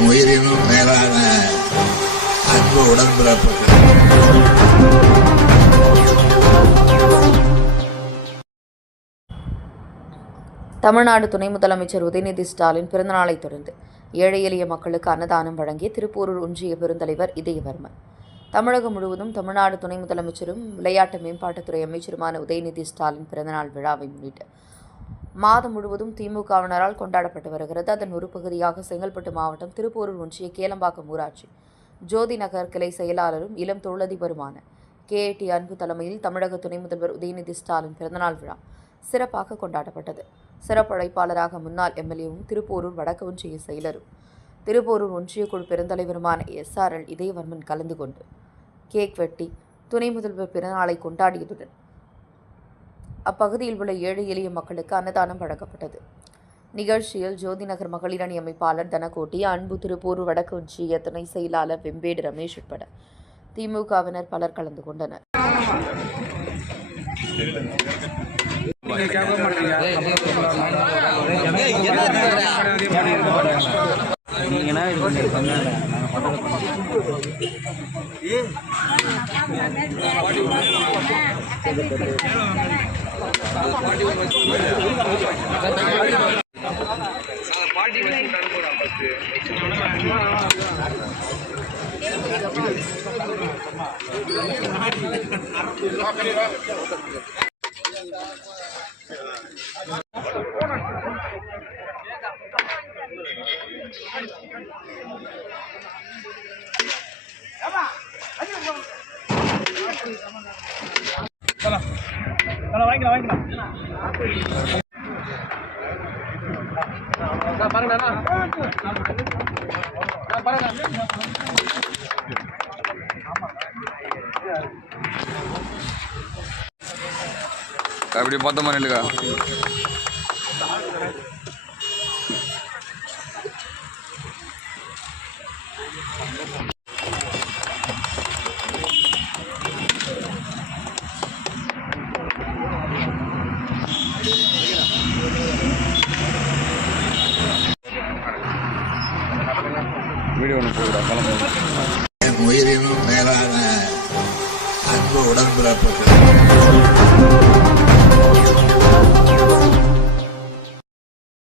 என் உயிரினும் மேலான அன்பு உடன்பிறப்பு. தமிழ்நாடு துணை முதலமைச்சர் உதயநிதி ஸ்டாலின் பிறந்தநாளை தொடர்ந்து ஏழை எளிய மக்களுக்கு அன்னதானம் வழங்கிய திருப்போரூர் ஒன்றிய பெருந்தலைவர் இதயவர்மன். தமிழகம் முழுவதும் தமிழ்நாடு துணை முதலமைச்சரும் விளையாட்டு மேம்பாட்டுத்துறை அமைச்சருமான உதயநிதி ஸ்டாலின் பிறந்தநாள் விழாவை முன்னிட்டு மாதம் முழுவதும் திமுகவினரால் கொண்டாடப்பட்டு வருகிறது. அதன் ஒரு பகுதியாக செங்கல்பட்டு மாவட்டம் திருப்போரூர் ஒன்றிய கேளம்பாக்கம் ஊராட்சி ஜோதி நகர் கிளை செயலாளரும் இளம் தொழிலதிபருமான KAT அன்பு தலைமையில் தமிழக துணை முதல்வர் உதயநிதி ஸ்டாலின் பிறந்தநாள் விழா சிறப்பாக கொண்டாடப்பட்டது. சிறப்பு அழைப்பாளராக முன்னாள் MLAவும் திருப்போரூர் வடக்கு ஒன்றிய செயலரும் திருப்போரூர் ஒன்றிய குழு பெருந்தலைவருமான SRL இதயவர்மன் கலந்து கொண்டு கேக் வெட்டி துணை முதல்வர் பிறந்தநாளை கொண்டாடியதுடன் அப்பகுதியில் உள்ள ஏழை எளிய மக்களுக்கு அன்னதானம் வழங்கப்பட்டது. நிகழ்ச்சியில் ஜோதி நகர் மகளிர் அணி அமைப்பாளர் தனகோட்டி, அன்பு திருப்போரூர் வடக்கு ஒன்றிய துணை செயலாளர் வெம்பேடு ரமேஷ் உட்பட திமுகவினர் பலர் கலந்து கொண்டனர். அப்படி பார்த்தோமா இல்லைக்கா? வீடியோ ஒன்று போகுதா? என் உயிரினும் மேலான அன்பு உடன்பிறப்பு.